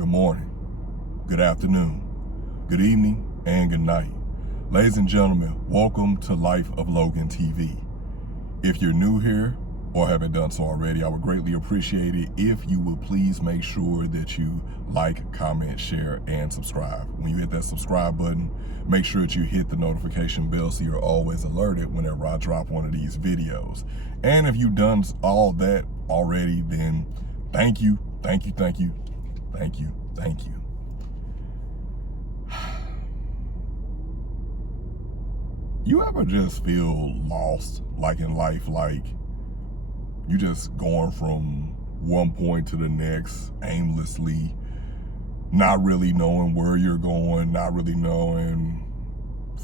good morning, good afternoon, good evening, and good night. Ladies and gentlemen, welcome to Life of Logan TV. If you're new here or haven't done so already, I would greatly appreciate it if you would please make sure that you like, comment, share, and subscribe. When you hit that subscribe button, make sure that you hit the notification bell so you're always alerted whenever I drop one of these videos. And if you've done all that already, then thank you, thank you, thank you, thank you, thank you. You ever just feel lost, like in life, like you just going from one point to the next aimlessly, not really knowing where you're going, not really knowing,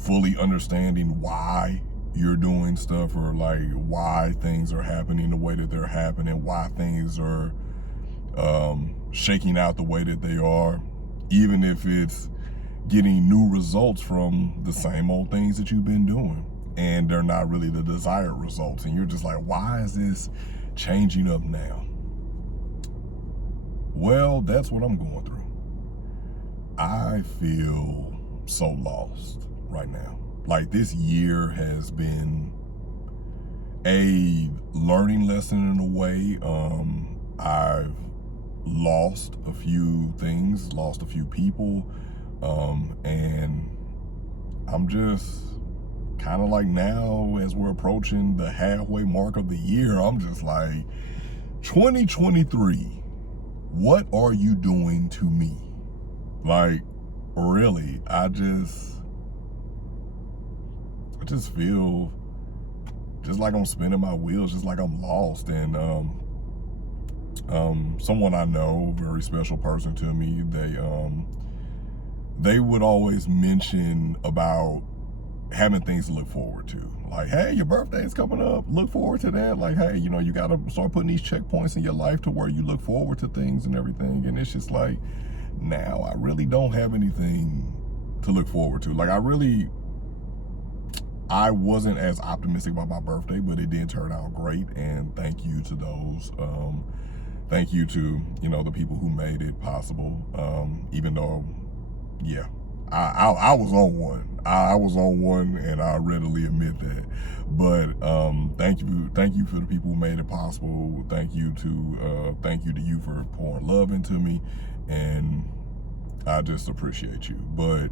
fully understanding why you're doing stuff, or like why things are happening the way that they're happening, why things are shaking out the way that they are, even if it's getting new results from the same old things that you've been doing and they're not really the desired results, and you're just like, why is this changing up now? Well, that's what I'm going through. I feel so lost right now. Like, this year has been a learning lesson in a way. I've lost a few things, lost a few people, and I'm just kind of like, now as we're approaching the halfway mark of the year, I'm just like, 2023, what are you doing to me? Like, really, I just feel just like I'm spinning my wheels, just like I'm lost. And someone I know, very special person to me, they would always mention about having things to look forward to. Like, hey, your birthday is coming up, look forward to that. Like, hey, you know, you got to start putting these checkpoints in your life to where you look forward to things and everything. And it's just like, now I really don't have anything to look forward to. Like, I wasn't as optimistic about my birthday, but it did turn out great. And thank you to those, thank you to, you know, the people who made it possible. Even though, yeah, I was on one. I was on one, and I readily admit that. But thank you for the people who made it possible. Thank you to you for pouring love into me, and I just appreciate you. But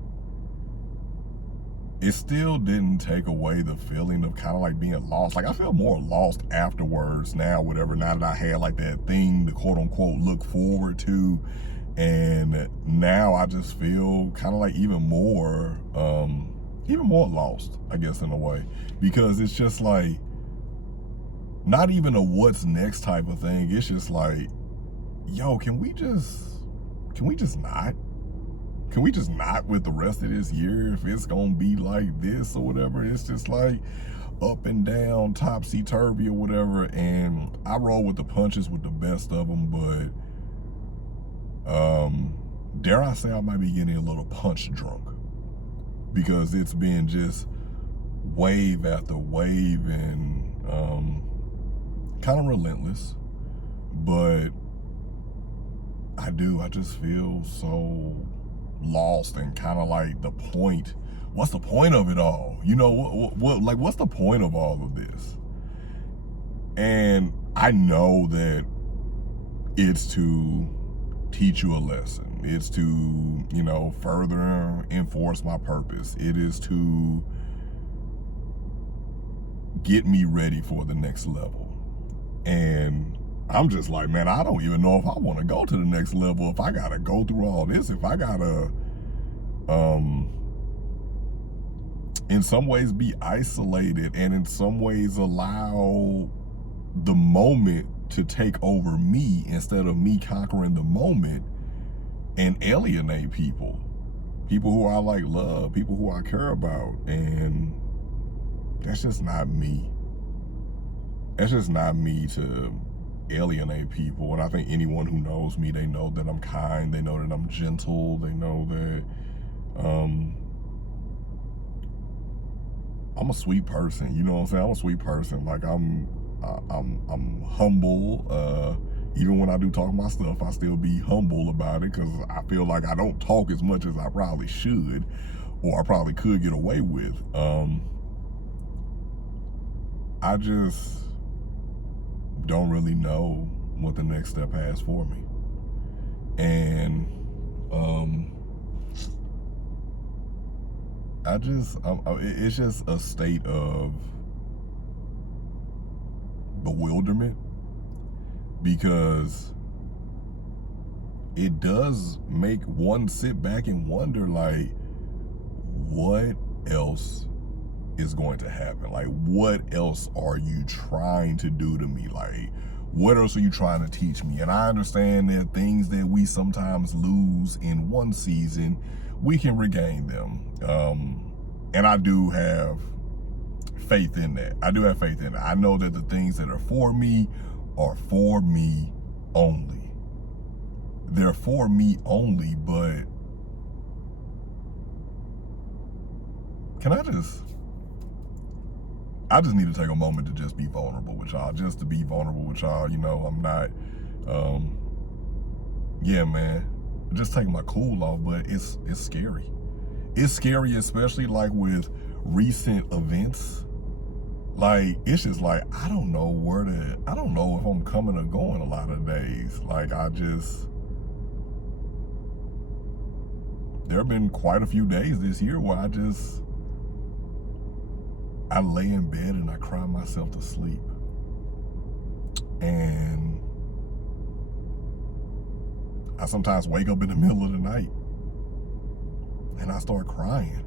it still didn't take away the feeling of kind of like being lost. Like, I feel more lost afterwards now, whatever, now that I had like that thing to quote unquote look forward to. And now I just feel kind of like even more lost, I guess, in a way, because it's just like not even a what's next type of thing. It's just like, yo, can we just not with the rest of this year, if it's gonna be like this or whatever? It's just like up and down, topsy-turvy or whatever. And I roll with the punches with the best of them, but dare I say I might be getting a little punch drunk, because it's been just wave after wave, and kind of relentless. But I just feel so lost, and kind of like, what's the point of it all? You know, what's the point of all of this? And I know that it's to teach you a lesson. It's to, you know, further enforce my purpose. It is to get me ready for the next level. And I'm just like, man, I don't even know if I want to go to the next level, if I gotta go through all this, if I gotta in some ways be isolated, and in some ways allow the moment to take over me instead of me conquering the moment, and alienate people who I like love, people who I care about. And that's just not me. That's just not me to alienate people. And I think anyone who knows me, they know that I'm kind, they know that I'm gentle, they know that I'm a sweet person. You know what I'm saying? I'm a sweet person. Like, I'm humble, Even when I do talk my stuff, I still be humble about it because I feel like I don't talk as much as I probably should, or I probably could get away with. I just don't really know what the next step has for me. And it's just a state of bewilderment, because it does make one sit back and wonder, like, what else is going to happen? Like, what else are you trying to do to me? Like, what else are you trying to teach me? And I understand that things that we sometimes lose in one season, we can regain them. And I do have faith in that. I do have faith in it. I know that the things that are for me only. They're for me only, but I just need to take a moment to just be vulnerable with y'all, just to be vulnerable with y'all. You know, I'm not, yeah, man, just taking my cool off, but it's scary. It's scary, especially like with recent events. Like, it's just like, I don't know if I'm coming or going a lot of days. Like, there have been quite a few days this year where I lay in bed and I cry myself to sleep. And I sometimes wake up in the middle of the night and I start crying.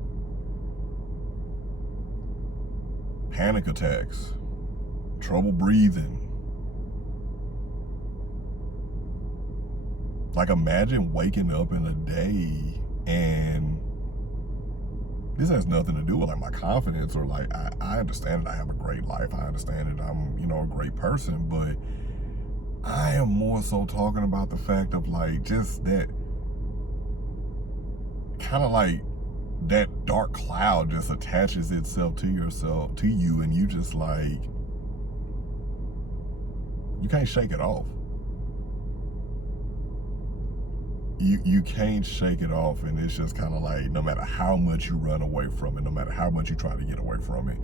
Panic attacks, trouble breathing. Like, imagine waking up in a day, and this has nothing to do with like my confidence, or like, I understand that I have a great life. I understand that I'm, a great person, but I am more so talking about the fact of like, just that kind of like that dark cloud just attaches itself to you, and you just like, you can't shake it off. You can't shake it off, and it's just kind of like, no matter how much you run away from it, no matter how much you try to get away from it,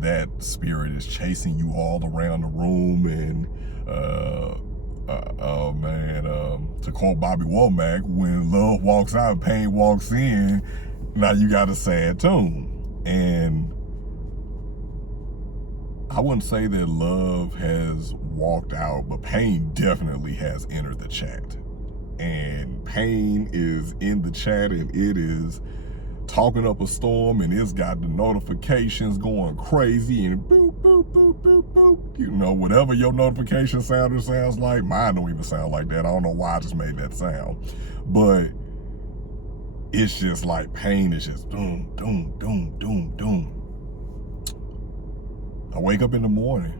that spirit is chasing you all around the room. And to quote Bobby Womack, when love walks out, pain walks in. Now you got a sad tune. And I wouldn't say that love has walked out, but pain definitely has entered the chat. And pain is in the chat, and it is talking up a storm, and it's got the notifications going crazy, and boop, boop, boop, boop, boop. Whatever your notification sounder sounds like, mine don't even sound like that. I don't know why I just made that sound. But it's just like, pain is just doom, doom, doom, doom, doom. I wake up in the morning.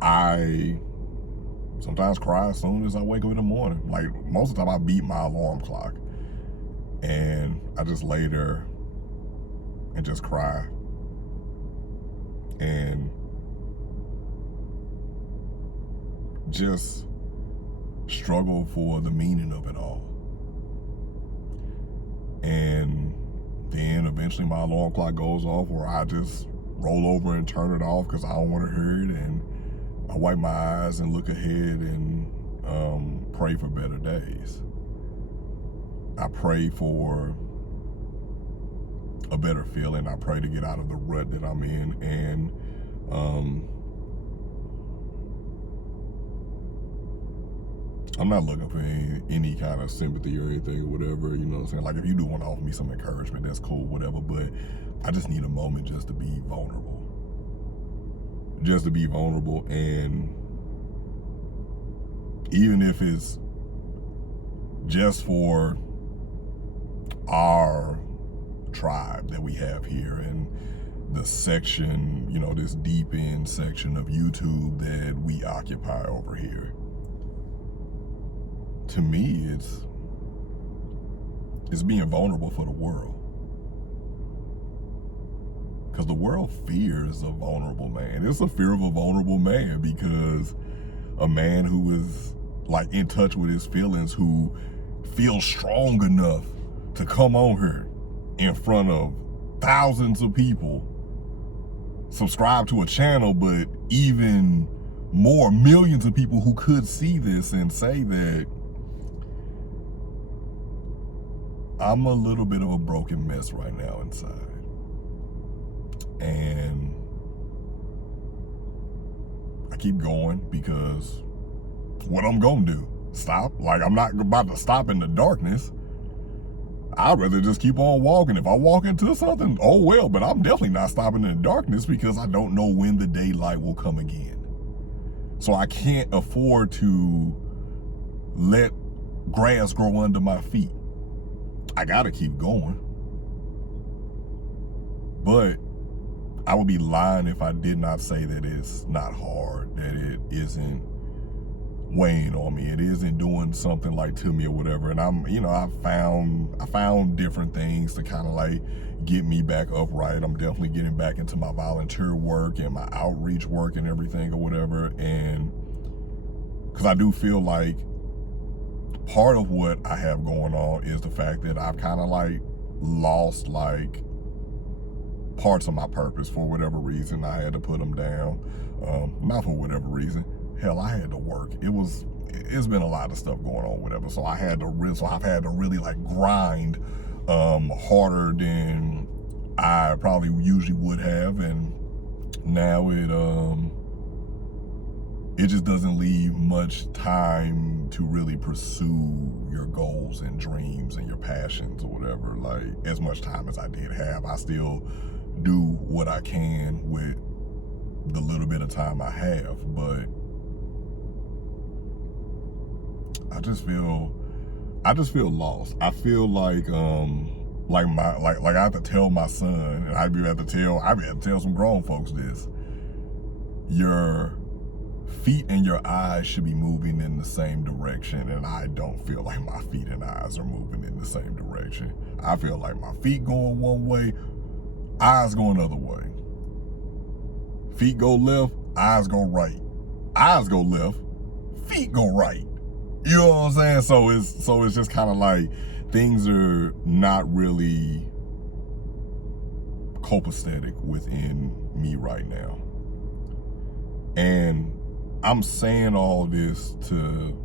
I sometimes cry as soon as I wake up in the morning. Like, most of the time I beat my alarm clock, and I just lay there and just cry and just struggle for the meaning of it all. And then eventually my alarm clock goes off, or I just roll over and turn it off because I don't want to hear it, and I wipe my eyes and look ahead and pray for better days. I pray for a better feeling. I pray to get out of the rut that I'm in, and I'm not looking for any kind of sympathy or anything or whatever, you know what I'm saying? Like, if you do want to offer me some encouragement, that's cool, whatever, but I just need a moment just to be vulnerable. Just to be vulnerable, and even if it's just for our tribe that we have here, and the section, this deep end section of YouTube that we occupy over here. To me, it's being vulnerable for the world. Because the world fears a vulnerable man. It's a fear of a vulnerable man, because a man who is like in touch with his feelings, who feels strong enough to come on here in front of thousands of people, subscribe to a channel, but even more, millions of people who could see this and say that I'm a little bit of a broken mess right now inside. And I keep going, because what I'm gonna do? Stop? Like, I'm not about to stop in the darkness. I'd rather just keep on walking. If I walk into something, oh well, but I'm definitely not stopping in the darkness, because I don't know when the daylight will come again. So I can't afford to let grass grow under my feet. I gotta keep going. But I would be lying if I did not say that it's not hard, that it isn't weighing on me, it isn't doing something like to me or whatever. And I'm, you know, I found different things to kind of like get me back upright. I'm definitely getting back into my volunteer work and my outreach work and everything or whatever. And because I do feel like part of what I have going on is the fact that I've kind of like lost like parts of my purpose for whatever reason. I had to put them down. Not for whatever reason. Hell, I had to work. It's been a lot of stuff going on, whatever. So I've had to really like grind harder than I probably usually would have. And now it just doesn't leave much time to really pursue your goals and dreams and your passions or whatever. Like, as much time as I did have, I still do what I can with the little bit of time I have, but I just feel lost. I feel like I have to tell my son, and I have to tell some grown folks this. Your feet and your eyes should be moving in the same direction, and I don't feel like my feet and eyes are moving in the same direction. I feel like my feet going one way, eyes going the other way. Feet go left, eyes go right. Eyes go left, feet go right. You know what I'm saying? So it's just kind of like things are not really copacetic within me right now. And I'm saying all this to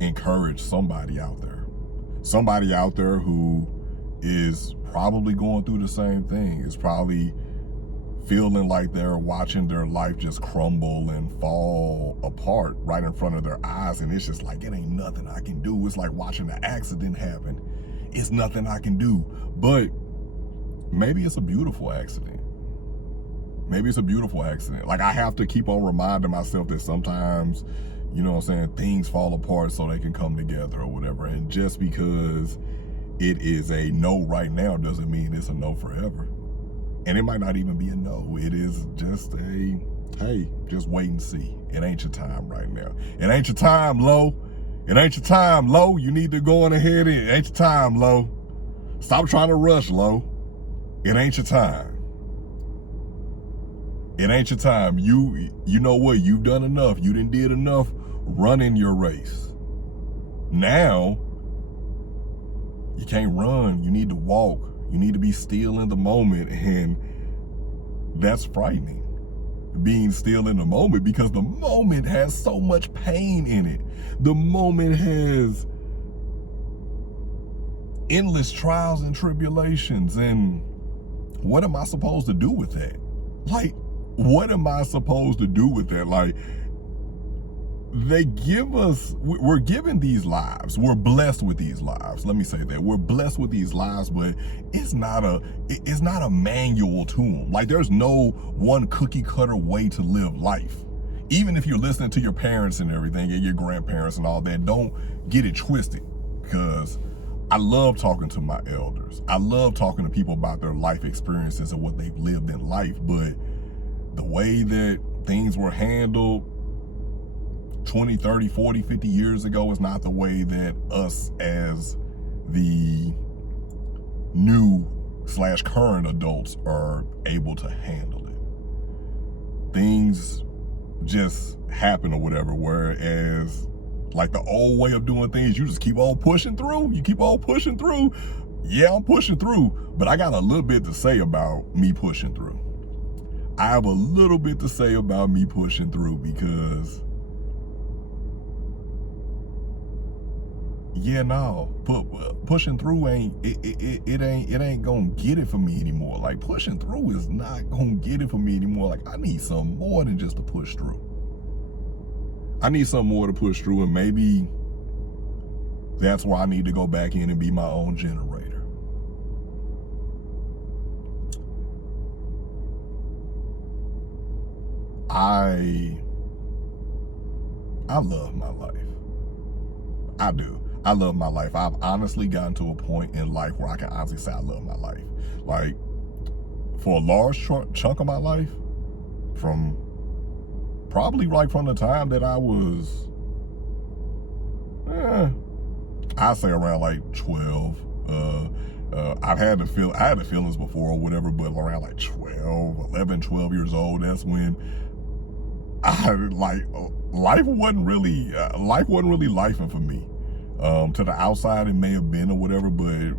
encourage somebody out there. Somebody out there who is probably going through the same thing. Is probably feeling like they're watching their life just crumble and fall apart right in front of their eyes, and it's just like, it ain't nothing I can do. It's like watching an accident happen. It's nothing I can do. But maybe it's a beautiful accident. Maybe it's a beautiful accident. Like, I have to keep on reminding myself that sometimes, you know what I'm saying, things fall apart so they can come together or whatever. And just because it is a no right now doesn't mean it's a no forever. And it might not even be a no. It is just a, hey, just wait and see. It ain't your time right now. It ain't your time, Lo. It ain't your time, Lo. You need to go on ahead. It ain't your time, Lo. Stop trying to rush, Lo. It ain't your time. It ain't your time. You know what? You've done enough. You done did enough running your race. Now, you can't run. You need to walk. You need to be still in the moment, and that's frightening. Being still in the moment, because the moment has so much pain in it. The moment has endless trials and tribulations, and what am I supposed to do with that? Like, what am I supposed to do with that? Like, we're given these lives. We're blessed with these lives. Let me say that. We're blessed with these lives, but it's not a manual to them. Like, there's no one cookie cutter way to live life. Even if you're listening to your parents and everything, and your grandparents and all that, don't get it twisted, because I love talking to my elders. I love talking to people about their life experiences and what they've lived in life, but the way that things were handled 20, 30, 40, 50 years ago is not the way that us as the new / current adults are able to handle it. Things just happen or whatever, whereas like the old way of doing things, you just keep on pushing through. You keep on pushing through. Yeah, I'm pushing through, but I got a little bit to say about me pushing through. I have a little bit to say about me pushing through because, yeah, no, pushing through it ain't gonna get it for me anymore. Like, pushing through is not gonna get it for me anymore. Like, I need some more than just to push through. I need some more to push through, and maybe that's why I need to go back in and be my own generator. I love my life. I do. I love my life. I've honestly gotten to a point in life where I can honestly say I love my life. Like, for a large chunk of my life, from probably like from the time that I was, I'd say around like 12. I had the feelings before or whatever, but around like 12 years old, that's when I like life wasn't really lifing for me. To the outside, it may have been or whatever, but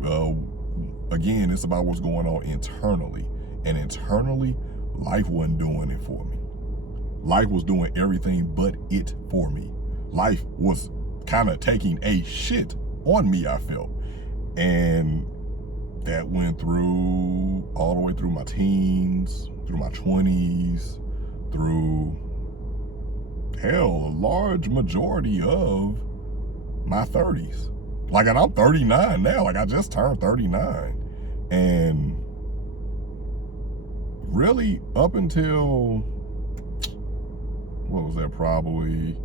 again, it's about what's going on internally. And internally, life wasn't doing it for me. Life was doing everything but it for me. Life was kind of taking a shit on me, I felt. And that went through all the way through my teens, through my 20s, through, hell, a large majority of my 30s. Like, and I'm 39 now. Like, I just turned 39. And really up until, what was that, probably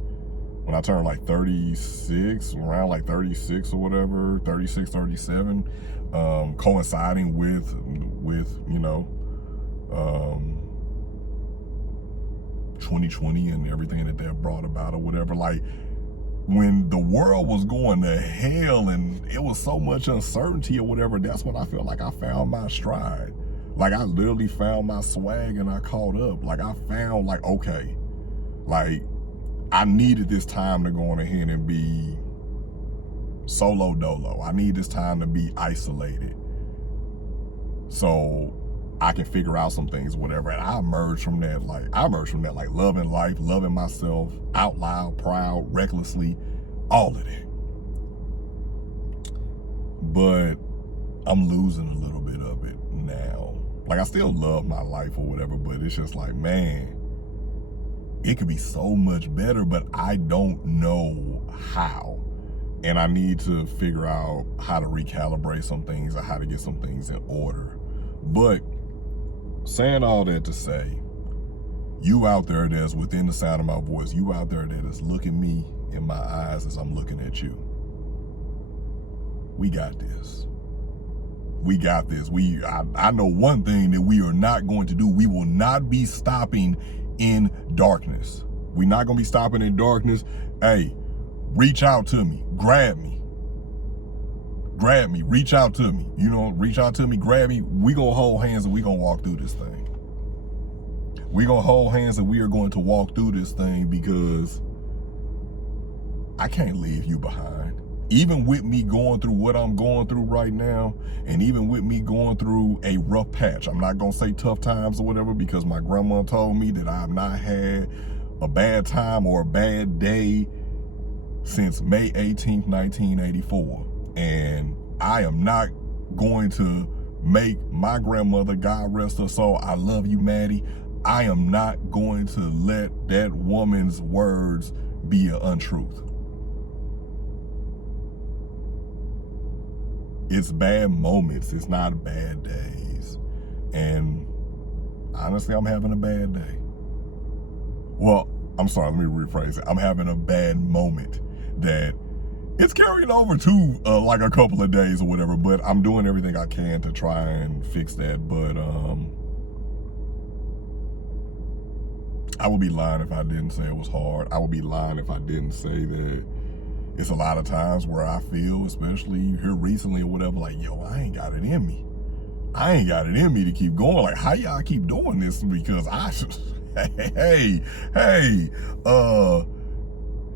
when I turned like 36, around like 36 or whatever, 36, 37, coinciding with, you know, 2020 and everything that brought about or whatever. Like, when the world was going to hell and it was so much uncertainty or whatever, that's when I felt like I found my stride. Like, I literally found my swag and I caught up. Like, I found, like, okay, like, I needed this time to go on ahead and be solo dolo. I need this time to be isolated so I can figure out some things, whatever. And I emerged from that like loving life, loving myself, out loud, proud, recklessly, all of that. But I'm losing a little bit of it now. Like, I still love my life or whatever, but it's just like, man, it could be so much better, but I don't know how. And I need to figure out how to recalibrate some things or how to get some things in order. But saying all that to say, you out there that's within the sound of my voice, you out there that is looking me in my eyes as I'm looking at you, we got this. We got this. I know one thing that we are not going to do. We will not be stopping in darkness. We're not going to be stopping in darkness. Hey, reach out to me. Grab me. Reach out to me. You know, reach out to me, grab me. We going to hold hands and we going to walk through this thing. We going to hold hands and we are going to walk through this thing, because I can't leave you behind. Even with me going through what I'm going through right now, and even with me going through a rough patch, I'm not going to say tough times or whatever, because my grandma told me that I've not had a bad time or a bad day since May 18th, 1984. And I am not going to make my grandmother, God rest her soul, I love you, Maddie, I am not going to let that woman's words be an untruth. It's bad moments, it's not bad days. And honestly, I'm having a bad day. Well, I'm sorry, let me rephrase it. I'm having a bad moment that it's carrying over to like a couple of days or whatever, but I'm doing everything I can to try and fix that. But I would be lying if I didn't say it was hard. I would be lying if I didn't say that it's a lot of times where I feel, especially here recently or whatever, like, yo, I ain't got it in me. I ain't got it in me to keep going. Like, how y'all keep doing this? Because hey,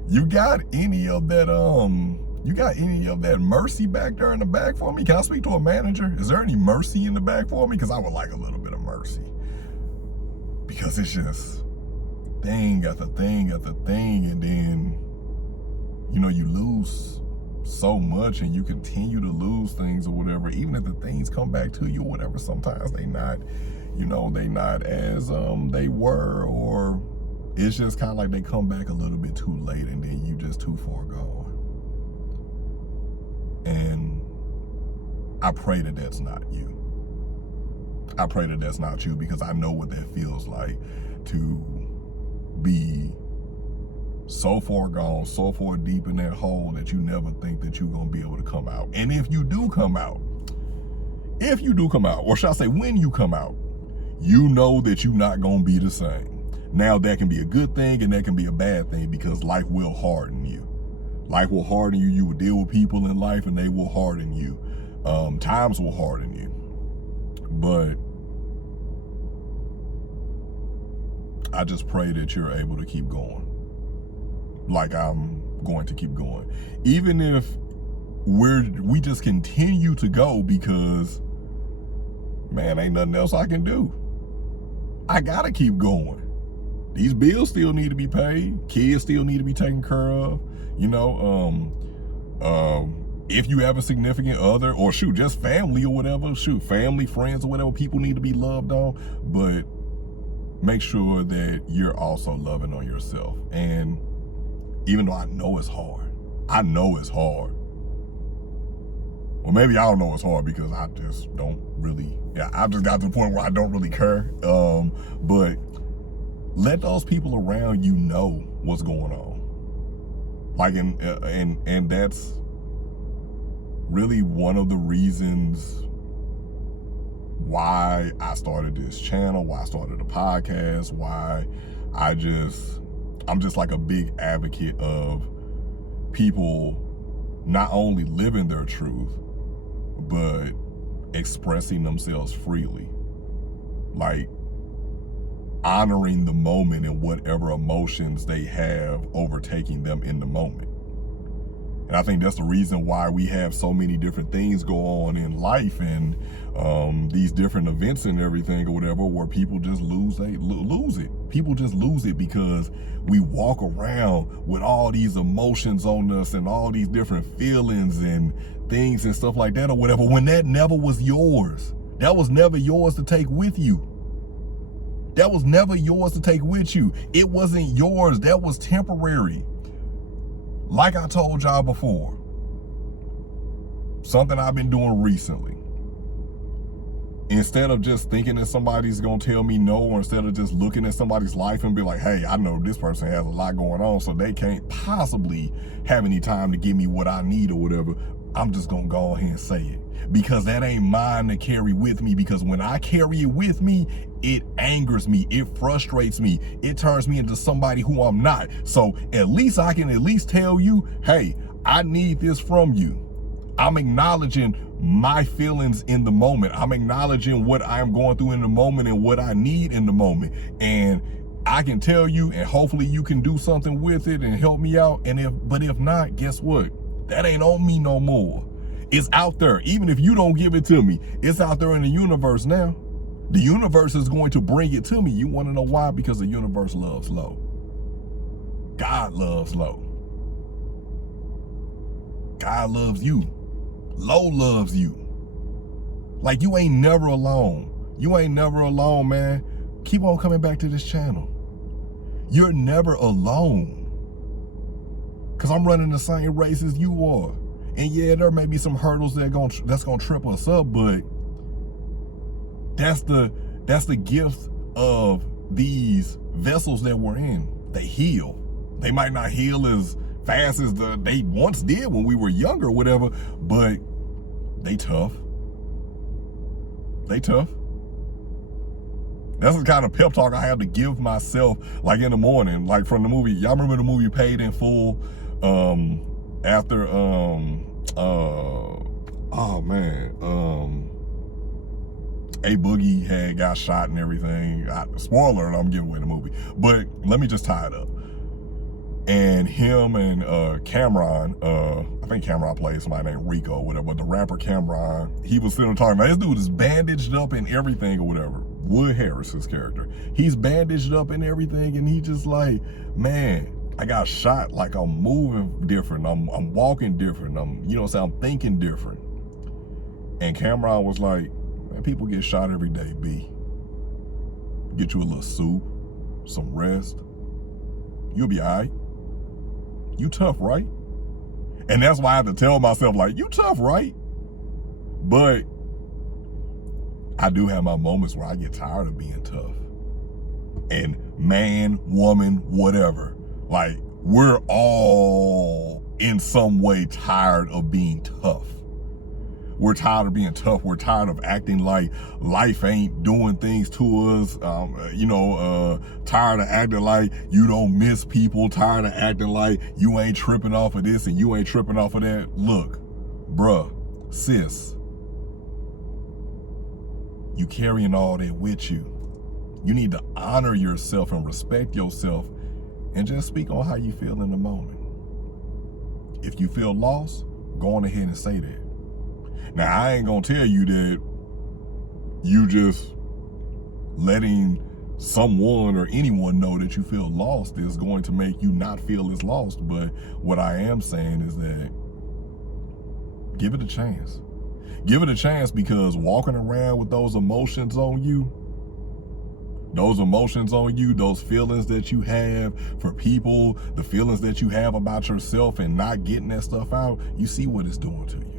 you got any of that mercy back there in the back for me? Can I speak to a manager? Is there any mercy in the back for me? Because I would like a little bit of mercy. Because it's just thing after thing after thing, and then, you know, you lose so much and you continue to lose things or whatever, even if the things come back to you or whatever. Sometimes they not, you know, they not as they were, or it's just kind of like they come back a little bit too late and then you just too far gone. And I pray that that's not you. I pray that that's not you, because I know what that feels like to be so far gone, so far deep in that hole that you never think that you're going to be able to come out. And if you do come out, or should I say when you come out, you know that you're not going to be the same. Now, that can be a good thing and that can be a bad thing, because life will harden you. Life will harden you. You will deal with people in life and they will harden you. Times will harden you. But I just pray that you're able to keep going. Like I'm going to keep going. Even if we just continue to go, because, man, ain't nothing else I can do. I gotta keep going. These bills still need to be paid. Kids still need to be taken care of. You know, if you have a significant other, or shoot, just family or whatever, shoot, family, friends or whatever, people need to be loved on. But make sure that you're also loving on yourself. And even though I know it's hard, well, maybe I don't know it's hard because I just don't really, I've just got to the point where I don't really care. But let those people around you know what's going on. Like, and that's really one of the reasons why I started this channel, why I started a podcast, why I'm just like a big advocate of people not only living their truth, but expressing themselves freely. Like, honoring the moment and whatever emotions they have overtaking them in the moment. And I think that's the reason why we have so many different things go on in life, and these different events and everything or whatever, where people just lose it. People just lose it because we walk around with all these emotions on us and all these different feelings and things and stuff like that or whatever, when that never was yours. That was never yours to take with you. That was never yours to take with you. It wasn't yours. That was temporary. Like I told y'all before, something I've been doing recently, instead of just thinking that somebody's gonna tell me no, or instead of just looking at somebody's life and be like, hey, I know this person has a lot going on, so they can't possibly have any time to give me what I need or whatever, I'm just gonna go ahead and say it. Because that ain't mine to carry with me. Because when I carry it with me, it angers me, it frustrates me, it turns me into somebody who I'm not. So at least I can at least tell you, hey, I need this from you. I'm acknowledging my feelings in the moment. I'm acknowledging what I'm going through in the moment and what I need in the moment. And I can tell you, and hopefully you can do something with it and help me out. But if not, guess what? That ain't on me no more. It's out there. Even if you don't give it to me, it's out there in the universe now. The universe is going to bring it to me. You want to know why? Because the universe loves low. God loves low. God loves you. Low loves you. Like, you ain't never alone. You ain't never alone, man. Keep on coming back to this channel. You're never alone. Because I'm running the same race as you are. And yeah, there may be some hurdles that's gonna trip us up, but that's the gift of these vessels that we're in. They heal. They might not heal as fast as they once did when we were younger or whatever, but they tough. They tough. That's the kind of pep talk I have to give myself, like in the morning, like from the movie. Y'all remember the movie Paid in Full? A Boogie had got shot and everything. Spoiler, I'm giving away the movie. But let me just tie it up. And him and Cameron, I think Cameron plays somebody named Rico or whatever, but the rapper Cameron, he was sitting there talking about, this dude is bandaged up and everything or whatever. Wood Harris's character. He's bandaged up and everything, and he just like, man, I got shot, like I'm moving different, I'm walking different, you know what I'm saying, I'm thinking different. And Cameron was like, man, people get shot every day, B. Get you a little soup, some rest, you'll be all right. You tough, right? And that's why I have to tell myself, like, you tough, right? But I do have my moments where I get tired of being tough. And man, woman, whatever. Like, we're all in some way tired of being tough. We're tired of being tough. We're tired of acting like life ain't doing things to us. Tired of acting like you don't miss people. Tired of acting like you ain't tripping off of this and you ain't tripping off of that. Look, bruh, sis, you carrying all that with you. You need to honor yourself and respect yourself and just speak on how you feel in the moment. If you feel lost, go on ahead and say that. Now, I ain't gonna tell you that you just letting someone or anyone know that you feel lost is going to make you not feel as lost. But what I am saying is that give it a chance. Give it a chance, because walking around with those emotions on you, those feelings that you have for people, the feelings that you have about yourself and not getting that stuff out, you see what it's doing to you.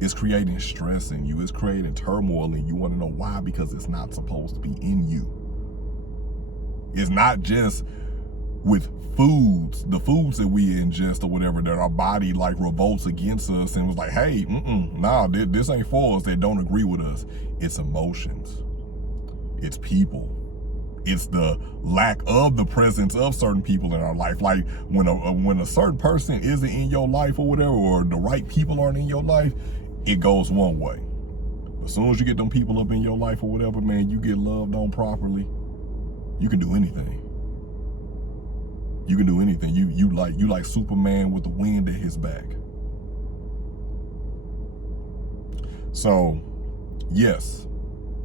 It's creating stress in you. It's creating turmoil in you. You want to know why? Because it's not supposed to be in you. It's not just with foods, the foods that we ingest or whatever, that our body like revolts against us and was like, hey, this ain't for us, that don't agree with us. It's emotions. It's people. It's the lack of the presence of certain people in our life. Like when a certain person isn't in your life or whatever, or the right people aren't in your life, it goes one way. But as soon as you get them people up in your life or whatever, man, you get loved on properly, you can do anything. You can do anything. You like Superman with the wind at his back. So, yes,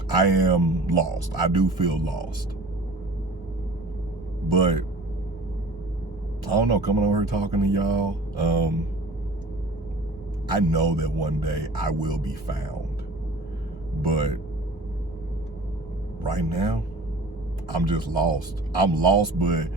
I am lost. I do feel lost. But I don't know, coming over here talking to y'all, I know that one day I will be found. But right now, I'm just lost. I'm lost, but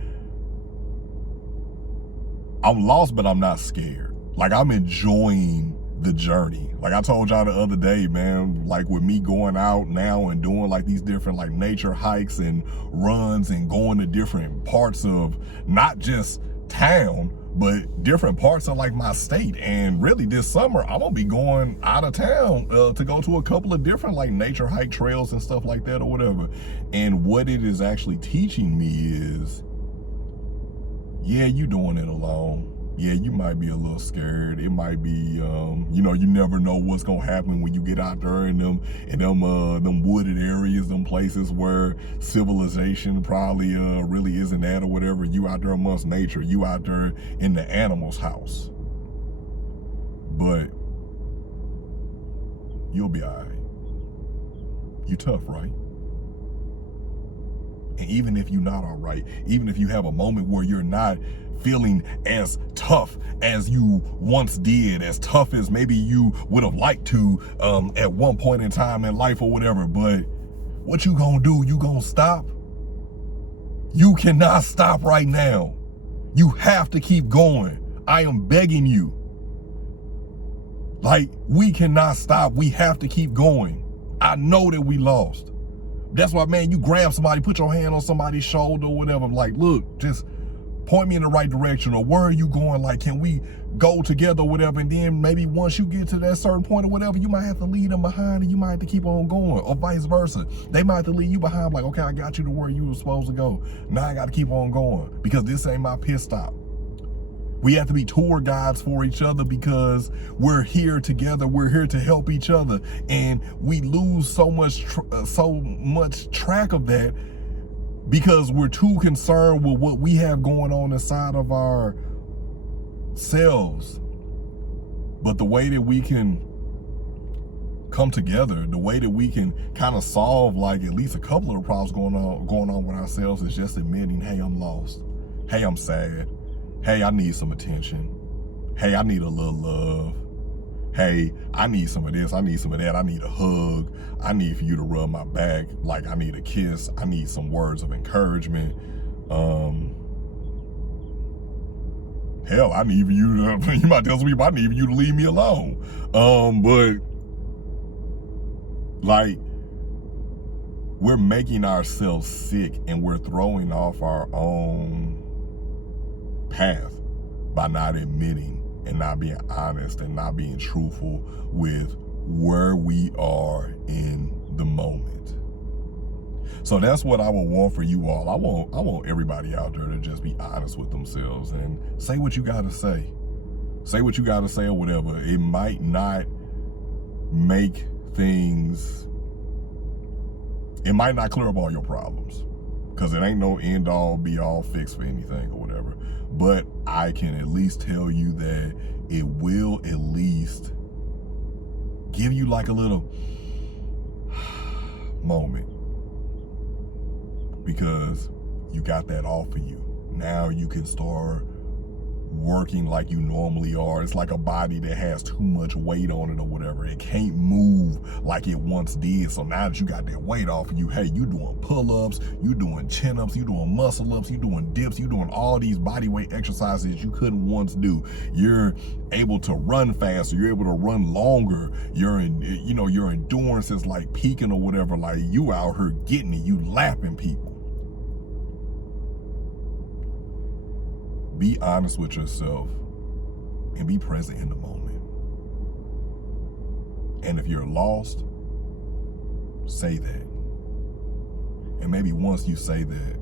I'm not scared. Like, I'm enjoying the journey. Like I told y'all the other day, man, like with me going out now and doing like these different like nature hikes and runs and going to different parts of not just town, but different parts of like my state. And really this summer, I'm gonna be going out of town to go to a couple of different like nature hike trails and stuff like that or whatever. And what it is actually teaching me is, yeah, you doing it alone. Yeah, you might be a little scared. It might be, you never know what's gonna happen when you get out there in them wooded areas, them places where civilization probably really isn't at or whatever. You out there amongst nature. You out there in the animal's house. But you'll be all right. You tough, right? And even if you're not all right, even if you have a moment where you're not feeling as tough as you once did, as tough as maybe you would have liked to at one point in time in life or whatever, but what you gonna do? You gonna stop? You cannot stop right now. You have to keep going. I am begging you. Like, we cannot stop. We have to keep going. I know that we lost. That's why, man, you grab somebody, put your hand on somebody's shoulder or whatever. Like, look, just point me in the right direction, or where are you going? Like, can we go together or whatever? And then maybe once you get to that certain point or whatever, you might have to leave them behind and you might have to keep on going, or vice versa. They might have to leave you behind, like, okay, I got you to where you were supposed to go. Now I got to keep on going because this ain't my pit stop. We have to be tour guides for each other because we're here together. We're here to help each other. And we lose so much track of that because we're too concerned with what we have going on inside of ourselves. But the way that we can come together, the way that we can kind of solve like at least a couple of the problems going on with ourselves is just admitting, hey, I'm lost. Hey, I'm sad. Hey, I need some attention. Hey, I need a little love. Hey, I need some of this. I need some of that. I need a hug. I need for you to rub my back. Like, I need a kiss. I need some words of encouragement. Hell, I need for you to, you might tell some people, I need for you to leave me alone. But like, we're making ourselves sick and we're throwing off our own path by not admitting and not being honest and not being truthful with where we are in the moment. So that's what I would want for you all. I want everybody out there to just be honest with themselves and say what you gotta say. Say what you gotta say or whatever. It might not make things, it might not clear up all your problems, because it ain't no end all be all fix for anything or whatever. But I can at least tell you that it will at least give you like a little moment, because you got that off of you. Now you can start working like you normally are. It's like a body that has too much weight on it or whatever. It can't move like it once did. So now that you got that weight off of you, hey, you doing pull-ups, you doing chin-ups, you doing muscle-ups, you doing dips, you doing all these body weight exercises you couldn't once do. You're able to run faster, you're able to run longer, your endurance is like peaking or whatever. Like, you out here getting it, you lapping people. Be honest with yourself and be present in the moment. And if you're lost, say that. And maybe once you say that,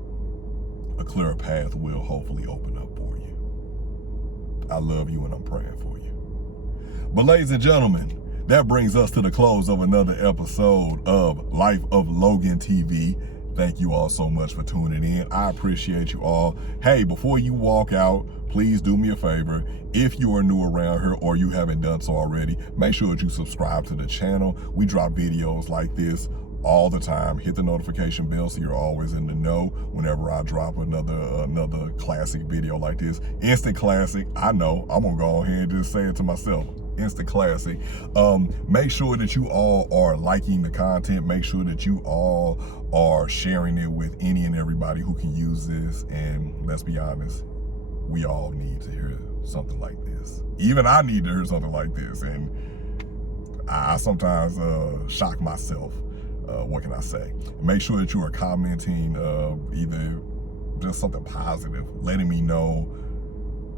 a clearer path will hopefully open up for you. I love you and I'm praying for you. But ladies and gentlemen, that brings us to the close of another episode of Life of Logan TV. Thank you all so much for tuning in. I appreciate you all. Hey, before you walk out, please do me a favor. If you are new around here or you haven't done so already, make sure that you subscribe to the channel. We drop videos like this all the time. Hit the notification bell so you're always in the know whenever I drop another classic video like this. Instant classic. I know. I'm gonna go ahead and just say it to myself. Instant classic. Make sure that you all are liking the content. Make sure that you all are sharing it with any and everybody who can use this. And let's be honest, we all need to hear something like this. Even I need to hear something like this. And I sometimes shock myself. What can I say? Make sure that you are commenting either just something positive, letting me know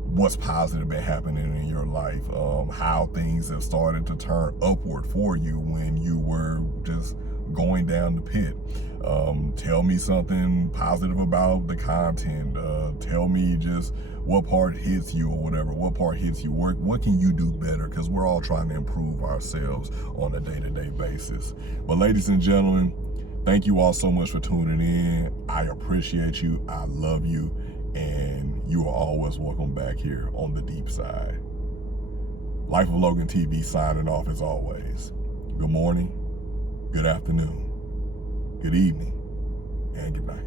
what's positive been happening in your life, how things have started to turn upward for you when you were just going down the pit. Tell me something positive about the content. Tell me just what part hits you or whatever, what part hits you, what can you do better, because we're all trying to improve ourselves on a day-to-day basis. But ladies and gentlemen, thank you all so much for tuning in. I appreciate you, I love you, and you are always welcome back here on the deep side. Life of Logan TV signing off as always. Good morning, good afternoon, good evening, and good night.